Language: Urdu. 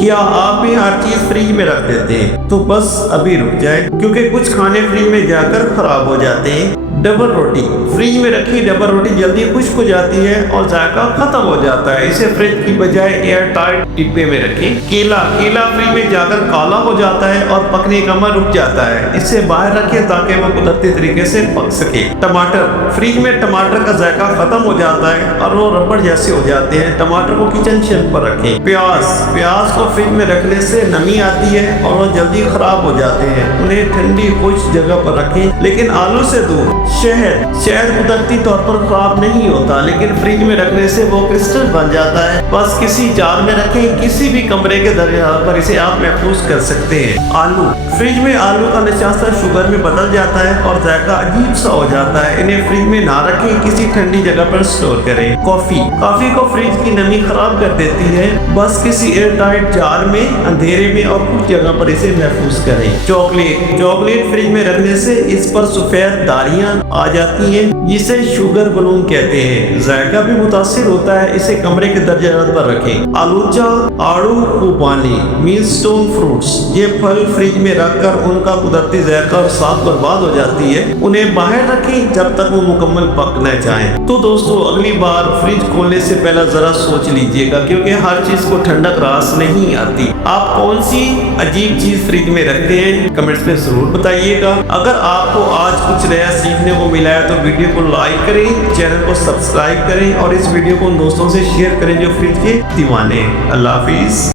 کیا آپ بھی ہر چیز فریج میں رکھ دیتے ہیں؟ تو بس ابھی رک جائے، کیونکہ کچھ کھانے فریج میں جا کر خراب ہو جاتے ہیں۔ ڈبل روٹی فریج میں رکھی ڈبل روٹی جلدی خشک ہو جاتی ہے اور ذائقہ ختم ہو جاتا ہے، اسے فریج کی بجائے ایئر ٹائٹ ڈبے میں رکھیں۔ کیلا فریج میں جا کر کالا ہو جاتا ہے اور پکنے کا عمل رک جاتا ہے، اسے باہر رکھیں تاکہ وہ قدرتی طریقے سے پک سکے۔ ٹماٹر فریج میں ٹماٹر کا ذائقہ ختم ہو جاتا ہے اور وہ ربڑ جیسے ہو جاتے ہیں، ٹماٹر کو کچن شیلف پر رکھیں۔ پیاز کو فریج میں رکھنے سے نمی آتی ہے اور وہ جلدی خراب ہو جاتے ہیں، انہیں ٹھنڈی خشک جگہ پر رکھیں، لیکن آلو سے دور۔ شہد قدرتی طور پر خراب نہیں ہوتا، لیکن فریج میں رکھنے سے وہ کرسٹل بن جاتا ہے، بس کسی جار میں رکھیں، کسی بھی کمرے کے درجہ پر اسے آپ محفوظ کر سکتے ہیں۔ آلو فریج میں آلو کا نشاستہ شوگر میں بدل جاتا ہے اور ذائقہ عجیب سا ہو جاتا ہے، انہیں فریج میں نہ رکھیں، کسی ٹھنڈی جگہ پر اسٹور کریں۔ کافی کو فریج کی نمی خراب کر دیتی ہے، بس کسی ایئر ٹائٹ جار میں اندھیرے میں اور کچھ جگہ پر اسے محفوظ کریں۔ چاکلیٹ فریج میں رکھنے سے اس پر سفید داریاں آ جاتی ہیں، جسے شوگر بلون کہتے ہیں، ذائقہ بھی متاثر ہوتا ہے، اسے کمرے کے درجہ حرارت پر رکھیں۔ آلوچا آڑو خوبانی میل سٹون فروٹس، یہ پھل فریج میں رکھ کر ان کا قدرتی ذائقہ اور ساتھ برباد ہو جاتی ہے، انہیں باہر رکھیں جب تک وہ مکمل پک نہ جائیں۔ تو دوستو اگلی بار فریج کھولنے سے پہلے ذرا سوچ لیجئے گا، کیونکہ ہر چیز کو ٹھنڈک راس نہیں آتی۔ آپ کون سی عجیب چیز فریج میں رکھتے ہیں کمنٹس میں ضرور بتائیے گا۔ اگر آپ کو آج کچھ نیا سیکھنے کو ملا ہے تو ویڈیو کو لائک کریں، چینل کو سبسکرائب کریں اور اس ویڈیو کو ان دوستوں سے شیئر کریں جو فریج کے دیوانے ہیں۔ اللہ حافظ۔